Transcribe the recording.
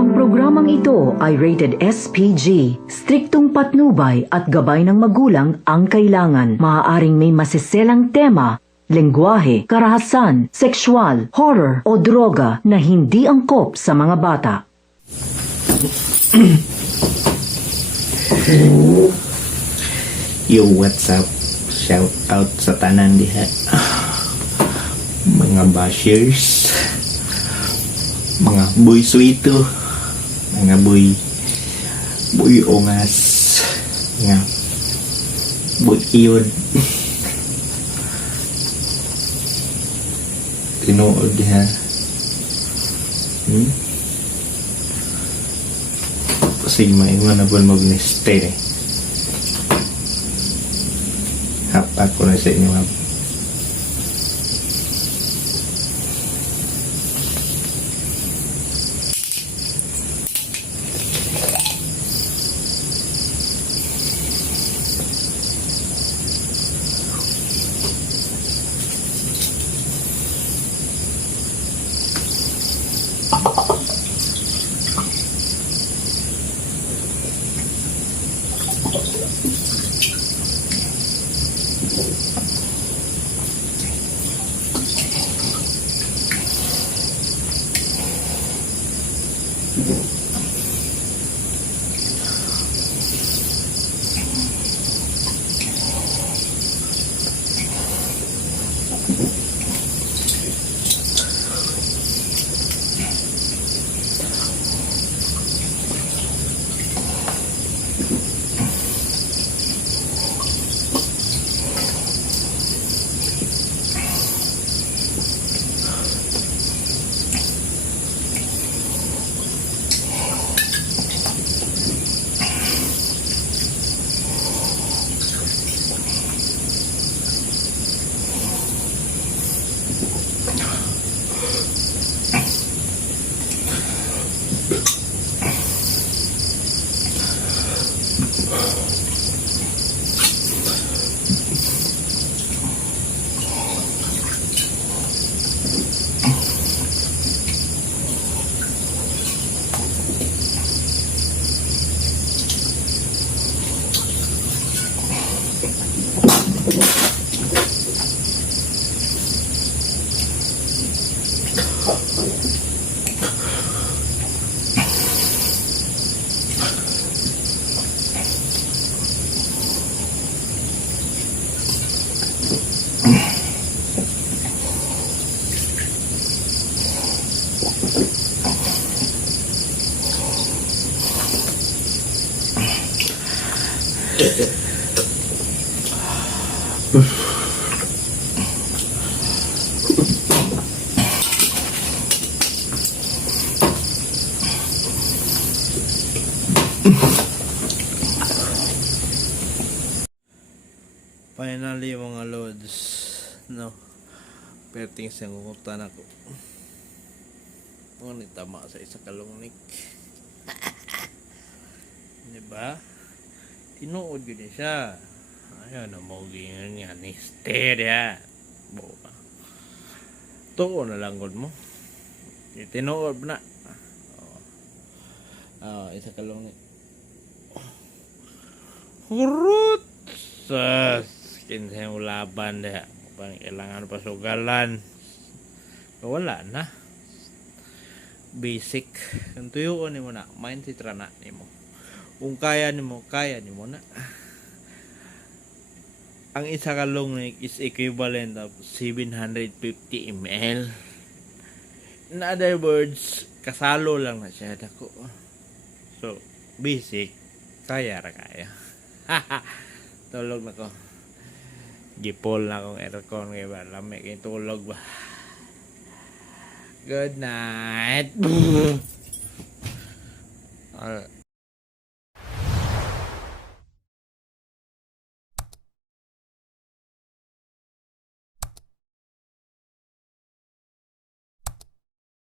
Ang programang ito ay rated SPG. Striktong patnubay at gabay ng magulang ang kailangan. Maaaring may masiselang tema, lengguwahe, karahasan, sexual, horror o droga na hindi angkop sa mga bata. Yo, what's up? Shout out sa tanan diha. Mga bashers, mga boy sweeto, mga boy ongas, mga boy iyon. Tinuod diha. Kasi maingon na buwan mag-neste eh. Hapak ko na sa inyo ha. Finally mga lods, no, perting sa ngutan ako. Ngunit tama sa isa kalungnik. Diba? Tinuod yun siya. Ayaw na mawagin nga ni Stead ya. Boba. Tuo na lang god mo. Tinuod na. Isa kalungnik. Hurut! Sas! Kinsay mo laban diha. Pang kailangan pasugalan. Wala na. Basic. Kung tuyuon nimo na, mindset ra na nimo. Kung kaya nimo na. Ang isa ka long neck is equivalent of 750 ml. In other words, kasalo lang na siya dako. So, basic, kaya ra kaya. Tulog na ko. Gipol na akong aircon kaya ba? Lamig kay tulog ba? Good night.